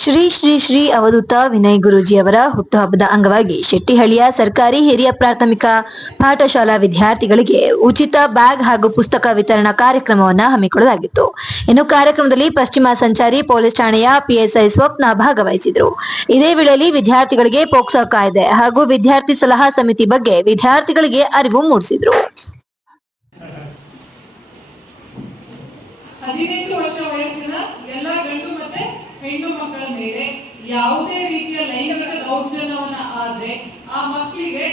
ಶ್ರೀ ಶ್ರೀ ಶ್ರೀ ಅವಧೂತ ವಿನಯ್ ಗುರೂಜಿಯವರ ಹುಟ್ಟುಹಬ್ಬದ ಅಂಗವಾಗಿ ಶೆಟ್ಟಿಹಳ್ಳಿಯ ಸರ್ಕಾರಿ ಹಿರಿಯ ಪ್ರಾಥಮಿಕ ಪಾಠಶಾಲಾ ವಿದ್ಯಾರ್ಥಿಗಳಿಗೆ ಉಚಿತ ಬ್ಯಾಗ್ ಹಾಗೂ ಪುಸ್ತಕ ವಿತರಣಾ ಕಾರ್ಯಕ್ರಮವನ್ನು ಹಮ್ಮಿಕೊಳ್ಳಲಾಗಿತ್ತು. ಇನ್ನು ಕಾರ್ಯಕ್ರಮದಲ್ಲಿ ಪಶ್ಚಿಮ ಸಂಚಾರಿ ಪೊಲೀಸ್ ಠಾಣೆಯ ಪಿಎಸ್ಐ ಸ್ವಪ್ನ ಭಾಗವಹಿಸಿದರು. ಇದೇ ವೇಳೆಯಲ್ಲಿ ವಿದ್ಯಾರ್ಥಿಗಳಿಗೆ ಪೋಕ್ಸೋ ಕಾಯ್ದೆ ಹಾಗೂ ವಿದ್ಯಾರ್ಥಿ ಸಲಹಾ ಸಮಿತಿ ಬಗ್ಗೆ ವಿದ್ಯಾರ್ಥಿಗಳಿಗೆ ಅರಿವು ಮೂಡಿಸಿದರು. 18 ವರ್ಷ ವಯಸ್ಸಿನ ಎಲ್ಲ ಗಂಡು ಮತ್ತೆ ಹೆಣ್ಣು ಮಕ್ಕಳ ಮೇಲೆ ಯಾವುದೇ ರೀತಿಯ ಲೈಂಗಿಕ ದೌರ್ಜನ್ಯವನ್ನ ಆದ್ರೆ ಆ ಮಕ್ಕಳಿಗೆ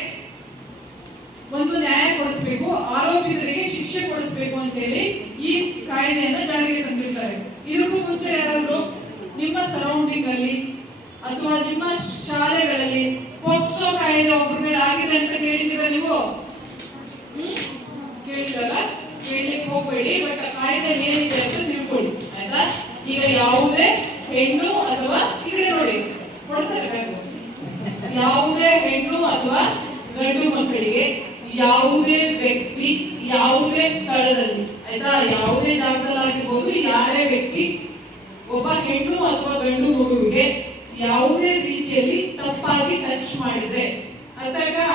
ಒಂದು ನ್ಯಾಯ ಕೊಡಿಸಬೇಕು, ಆರೋಪಿತರಿಗೆ ಶಿಕ್ಷೆ ಕೊಡಿಸಬೇಕು ಅಂತ ಹೇಳಿ ಈ ಕಾಯ್ದೆಯನ್ನ ಜಾರಿಗೆ ತಂದಿರ್ತಾರೆ. ಇದಕ್ಕೂ ಮುಂಚೆ ಯಾರಾದ್ರೂ ನಿಮ್ಮ ಸರೌಂಡಿಂಗ್ ಅಲ್ಲಿ ಅಥವಾ ನಿಮ್ಮ ಶಾಲೆಗಳಲ್ಲಿ ಪೋಕ್ಸೋ ಕಾಯ್ದೆ ಒಬ್ಬರ ಮೇಲೆ ಆಗಿದೆ ಅಂತ ಕೇಳಿದ್ದೀರಾ? ನೀವು ಕೇಳಿದ್ರಲ್ಲ, ಕೇಳಲಿಕ್ಕೆ ಹೋಗ್ಬೇಡಿ. ಬಟ್ ಕಾಯ್ದೆ ಏನಿದೆ ಅಂತ ತಿಳ್ಕೊಳ್ಳಿ, ಆಯ್ತಾ? ಈಗ ಯಾವುದೇ ಹೆಣ್ಣು ಅಥವಾ ಈಗ ನೋಡಿ ಕೊಡ್ತಾರೆ, ಯಾವುದೇ ಹೆಣ್ಣು ಅಥವಾ ಗಂಡು ಮಕ್ಕಳಿಗೆ ಯಾವುದೇ ವ್ಯಕ್ತಿ ಯಾವುದೇ ಸ್ಥಳದಲ್ಲಿ, ಆಯ್ತಾ, ಯಾವುದೇ ಜಾಗದಲ್ಲಿ ಆಗಿರ್ಬೋದು, ಯಾರೇ ವ್ಯಕ್ತಿ ಒಬ್ಬ ಹೆಣ್ಣು ಅಥವಾ ಗಂಡು ಮಗುವಿಗೆ ಯಾವುದೇ ರೀತಿಯಲ್ಲಿ ತಪ್ಪಾಗಿ ಟಚ್ ಮಾಡಿದ್ರೆ, ಅಥವಾ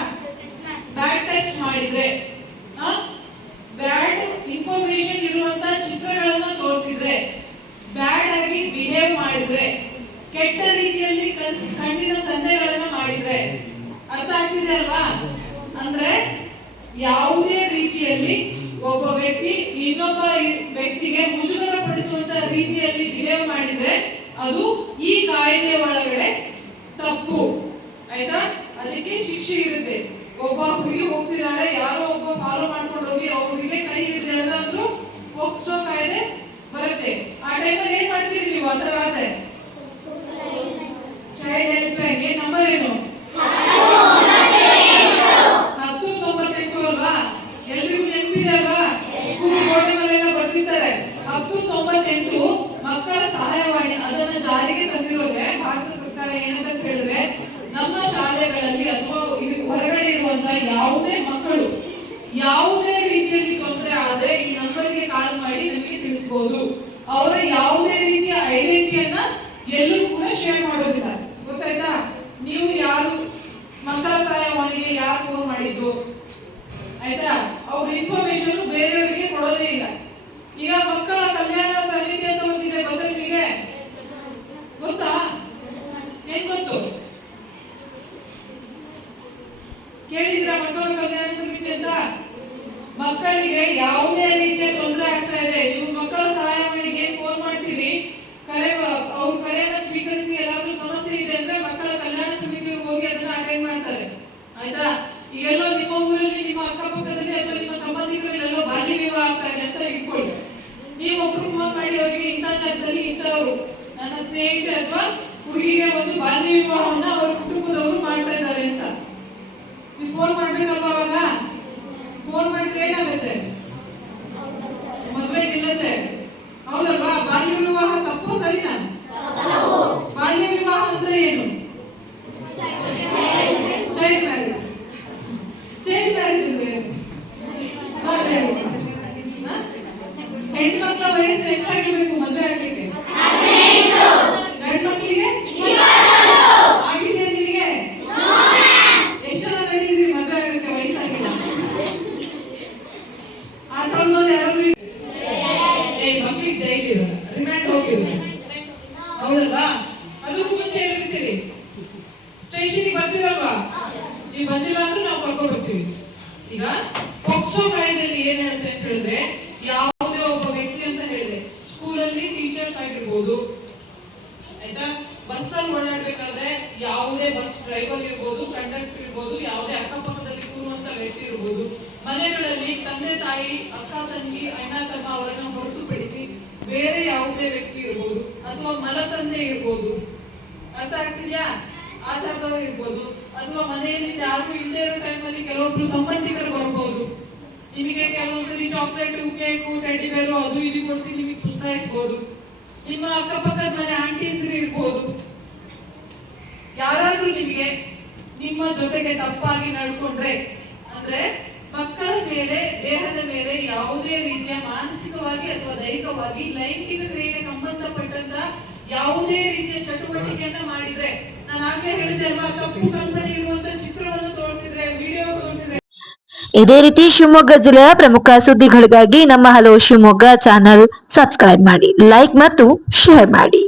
ಬ್ಯಾಡ್ ಟಚ್ ಮಾಡಿದ್ರೆ, ಬ್ಯಾಡ್ ಇನ್ಫಾರ್ಮೇಶನ್ ಇರುವಂತ ಚಿತ್ರಗಳನ್ನ ತೋರಿಸಿದ್ರೆ, ಬ್ಯಾಡ್ ಆಗಿ ಬಿಹೇವ್ ಮಾಡಿದ್ರೆ, ಕೆಟ್ಟ ರೀತಿಯಲ್ಲಿ ಕಣ್ಣಿನ ಸನ್ನೆಗಳನ್ನ ಮಾಡಿದ್ರೆ, ಅರ್ಥ ಆಗ್ತಿದೆ ಅಲ್ವಾ? ಅಂದ್ರೆ ಯಾವುದೇ ರೀತಿಯಲ್ಲಿ ಒಬ್ಬ ವ್ಯಕ್ತಿ ಇನ್ನೊಬ್ಬ ವ್ಯಕ್ತಿಗೆ ಮುಜುಗರ ಪಡಿಸುವಂತ ರೀತಿಯಲ್ಲಿ ಬಿಹೇವ್ ಮಾಡಿದ್ರೆ ಅದು ಈ ಕಾಯ್ದೆ ಒಳಗಡೆ ತಪ್ಪು, ಆಯ್ತಾ? ಅದಕ್ಕೆ ಶಿಕ್ಷೆ ಇರುತ್ತೆ. ಒಬ್ಬ ಹುಡುಗಿ ಹೋಗ್ತಿದ್ದಾಳೆ, ಯಾರೋ ಒಬ್ಬ ಫಾಲೋ ಮಾಡ್ಕೊಂಡು ಹೋಗಿ ಅವ್ರಿಗೆ ಕೈ ಹಿಡಿದ್ರೆ ಪೋಕ್ಸೋ ಕಾಯ್ದೆ ಬರುತ್ತೆ. ಆ ಟೈಮಲ್ಲಿ ಏನ್ ಮಾಡ್ತೀರಿ ನೀವು? ಆ ತರ ಆದ್ರೆ ಚೈಲ್ಡ್ ಹೆಲ್ಪ್ ಲೈನ್ ಏನ್ ನಂಬರ್ ಏನು? 1098 ಅಲ್ವಾ? ಎಲ್ರಿಗೂ ನೆನಪಿದೆ ಅಲ್ವಾ? ಸ್ಕೂಲ್ ಬೋರ್ಡ್ ಮೇಲೆಲ್ಲ ಬರ್ತಿರ್ತಾರೆ. 1098 ಮಕ್ಕಳ ಸಹಾಯವಾಣಿ. ಅದನ್ನ ಜಾರಿಗೆ ತಂದಿರೋದೇ ಭಾರತ ಸರ್ಕಾರ. ಏನಂತ ಹೇಳಿದ್ರೆ, ನಮ್ಮ ಶಾಲೆಗಳಲ್ಲಿ ಅಥವಾ ಹೊರಗಡೆ ಇರುವಂತ ಯಾವುದೇ ಮಕ್ಕಳು ಯಾವುದೇ ರೀತಿಯಲ್ಲಿ ತೊಂದರೆ ಆದ್ರೆ ಈ ನಂಬರ್ಗೆ ಕಾಲ್ ಮಾಡಿ ನಮಗೆ ತಿಳಿಸಬಹುದು. ಅವರ ಯಾವುದೇ ರೀತಿಯ ಐಡೆಂಟಿಟಿಯನ್ನ ಎಲ್ಲೂ ಕೂಡ ಶೇರ್ ಮಾಡೋದಿಲ್ಲ, ಗೊತ್ತಾಯ್ತಾ? ನೀವು ಯಾರು ಮಕ್ಕಳ ಸಹಾಯವಾಣಿಗೆ ಯಾರು ಫೋನ್ ಮಾಡಿದ್ದು, ಆಯ್ತಾ, ಅವ್ರ ಇನ್ಫಾರ್ಮೇಶನ್ ಬೇರೆಯವರಿಗೆ ಕೊಡೋದೇ ಇಲ್ಲ. ಈಗ ಮಕ್ಕಳ ಕಲ್ಯಾಣ ಸಮಿತಿ ಅಂತ ಒಂದಿದೆ, ಗೊತ್ತಾ ನಿಮಗೆ? ಗೊತ್ತಾ? ಏನ್ ಗೊತ್ತು? ಕೇಳಿದ್ರ ಮಕ್ಕಳ ಕಲ್ಯಾಣ ಸಮಿತಿ ಅಂತ? ಮಕ್ಕಳಿಗೆ ಯಾವುದೇ ರೀತಿಯ ತೊಂದರೆ ಆಗ್ತಾ ಇದೆ, ನೀವು ಮಕ್ಕಳ ಸಹಾಯವಾಣಿಗೆ ಫೋನ್ ಮಾಡ್ತೀರಿ, ಅವ್ರ ಕರೆಯನ್ನ ಸ್ವೀಕರಿಸಿ ಎಲ್ಲಾದ್ರೂ ಸಮಸ್ಯೆ ಇದೆ ಅಂದ್ರೆ ಮಕ್ಕಳ ಕಲ್ಯಾಣ ಸಮಿತಿಗೆ ಹೋಗಿ ಅದನ್ನ ಅಟೆಂಡ್ ಮಾಡ್ತಾರೆ, ಆಯ್ತಾ? ಈಗೆಲ್ಲೋ ನಿಮ್ಮ ಊರಲ್ಲಿ, ನಿಮ್ಮ ಅಕ್ಕಪಕ್ಕದಲ್ಲಿ ಅಥವಾ ನಿಮ್ಮ ಸಂಬಂಧಿಕರಲ್ಲಿ ಎಲ್ಲೋ ಬಾಲ್ಯ ವಿವಾಹ ಆಗ್ತಾ ಇದೆ ಅಂತ ಇಟ್ಕೊಳ್ಳಿ. ನೀವು ಒಬ್ರು ಫೋನ್ ಮಾಡಿ ಅವರಿಗೆ ಇಂಥ ಜಾಗದಲ್ಲಿ ಇಂಥವ್ರು ನನ್ನ ಸ್ನೇಹಿತೆ ಅಥವಾ ಹುಡುಗಿಗೆ ಒಂದು ಬಾಲ್ಯ ವಿವಾಹವನ್ನ ಅವ್ರ ಕುಟುಂಬದವರು ಮಾಡ್ತಾ ಇದ್ದಾರೆ ಅಂತ ನೀವು ಫೋನ್ ಮಾಡ್ಬೇಕಲ್ವಾ? ಅವಾಗ ಫೋನ್ ಮಾಡಿದ್ರೆ ಏನಾಗುತ್ತೆ? ಮದುವೆ ನಿಲ್ಲತ್ತೆ, ಹೌದಲ್ವಾ? ಬಾಲ್ಯ ವಿವಾಹ ತಪ್ಪು ಸರಿನಾ? ಬಾಲ್ಯ ವಿವಾಹ ಅಂದ್ರೆ ಏನು? Child marriage. ಚೈಲ್ಡ್ ಮ್ಯಾರೇಜ್ ಅಂದ್ರೆ ಹೆಣ್ಮಕ್ಳ ವಯಸ್ಸು ಎಷ್ಟಾಗಿರ್ಬೇಕು ಮದುವೆ ಆಗ್ಲಿಕ್ಕೆ? ಗಂಡು ಮಕ್ಕಳಿಗೆ ಆಗಿದೆಯಾ ನಿಮಗೆ? ಎಷ್ಟು ಜನ ಹೇಳಿದ್ರಿ ಮದುವೆ ಆಗಕ್ಕೆ ವಯಸ್ಸಾಗಿಲ್ಲ? ಆ ಥರದವ್ರು ಯಾರಾದ್ರೂ ಮಕ್ಕಳಿಗೆ ಜೈಲ್ ಇರೋಲ್ಲ, ರಿಮ್ಯಾಂಡ್ ಹೋಗಿಲ್ಲ, ಹೌದಲ್ವಾ? ಅದಕ್ಕೂ ಮುಂಚೆ ಹೇಳಿರ್ತೀರಿ, ಸ್ಟೇಷನ್ಗೆ ಬರ್ತೀರಲ್ವಾ? ನೀವು ಬಂದಿಲ್ಲ ಅಂದ್ರೆ ನಾವು ಕರ್ಕೊಂಡು ಬರ್ತೀವಿ. ಈಗ ಪೋಕ್ಸೋ ಕಾಯ್ದೆಯಲ್ಲಿ ಏನ್ ಹೇಳುತ್ತೆ ಅಂತ ಹೇಳಿದ್ರೆ, ಯಾವುದೇ ಒಬ್ಬ ವ್ಯಕ್ತಿ ಅಂತ ಹೇಳಿದ್ರೆ ಸ್ಕೂಲಲ್ಲಿ ಟೀಚರ್ಸ್ ಆಗಿರ್ಬೋದು, ಆಯ್ತಾ, ಬಸ್ ಅಲ್ಲಿ ಓಡಾಡ್ಬೇಕಾದ್ರೆ ಯಾವುದೇ ಬಸ್ ಡ್ರೈವರ್ ಇರ್ಬೋದು, ಕಂಡಕ್ಟರ್ ಇರ್ಬೋದು, ಯಾವುದೇ ಅಕ್ಕಪಕ್ಕದಲ್ಲಿ ಕೂರುವಂತ ವ್ಯಕ್ತಿ ಇರ್ಬೋದು, ಮನೆಗಳಲ್ಲಿ ತಂದೆ ತಾಯಿ, ಅಕ್ಕ ತಂಗಿ, ಅಣ್ಣ ತಮ್ಮ ಅವರನ್ನು ಹೊರತುಪಡಿಸಿ ಬೇರೆ ಯಾವುದೇ ವ್ಯಕ್ತಿ ಇರ್ಬೋದು, ಅಥವಾ ಮಲತಂದೆ ಇರ್ಬೋದು, ಅರ್ಥ ಆಗ್ತಿದ್ಯಾ? ಆ ತರದವ್ರು ಇರ್ಬೋದು, ಅಥವಾ ಮನೆಯಲ್ಲಿ ಯಾರು ಇಲ್ಲದೆ ಇರೋ ಟೈಮಲ್ಲಿ ಕೆಲವೊಬ್ರು ಸಂಬಂಧಿಕರು ಬರ್ಬೋದು. ನಿಮಗೆ ಕೆಲವೊಂದ್ಸರಿ ಚಾಕ್ಲೇಟು, ಕೇಕು, ಟೆಡಿ ಬೇರು ಅದು ಇದು ಕೊಡಿಸಿ ನಿಮಗೆ ಪ್ರೋತ್ಸಾಹಿಸಬಹುದು. ನಿಮ್ಮ ಅಕ್ಕಪಕ್ಕದ ಮನೆ ಆಂಟಿ ಅಂದ್ರೆ ಇರ್ಬೋದು. ಯಾರಾದ್ರೂ ನಿಮಗೆ ನಿಮ್ಮ ಜೊತೆಗೆ ತಪ್ಪಾಗಿ ನಡ್ಕೊಂಡ್ರೆ ಅಂದ್ರೆ ಮಕ್ಕಳ ಮೇಲೆ, ದೇಹದ ಮೇಲೆ ಯಾವುದೇ ರೀತಿಯ ಮಾನಸಿಕವಾಗಿ ಅಥವಾ ದೈಹಿಕವಾಗಿ ಲೈಂಗಿಕ ಕ್ರಿಯೆಗೆ ಸಂಬಂಧಪಟ್ಟಂತ ಯಾವುದೇ ರೀತಿಯ ರೀತಿಯ ಚಟುವಟಿಕೆಯನ್ನ ಮಾಡಿದ್ರೆ, ನಾನು ಆಗ್ಲೇ ಹೇಳಿದೆ ಅಲ್ವಾ, ತಪ್ಪು ಕಲ್ಪನೆ ಇರುವಂತ ಚಿತ್ರವನ್ನು ತೋರಿಸಿದ್ರೆ, ವಿಡಿಯೋ ತೋರಿಸಿದ್ರೆ. ಇದೇ ರೀತಿ ಶಿವಮೊಗ್ಗ ಜಿಲ್ಲೆಯ ಪ್ರಮುಖ ಸುದ್ದಿಗಳಿಗಾಗಿ ನಮ್ಮ ಹಲೋ ಶಿವಮೊಗ್ಗ ಚಾನಲ್ ಸಬ್ಸ್ಕ್ರೈಬ್ ಮಾಡಿ, ಲೈಕ್ ಮತ್ತು ಶೇರ್ ಮಾಡಿ.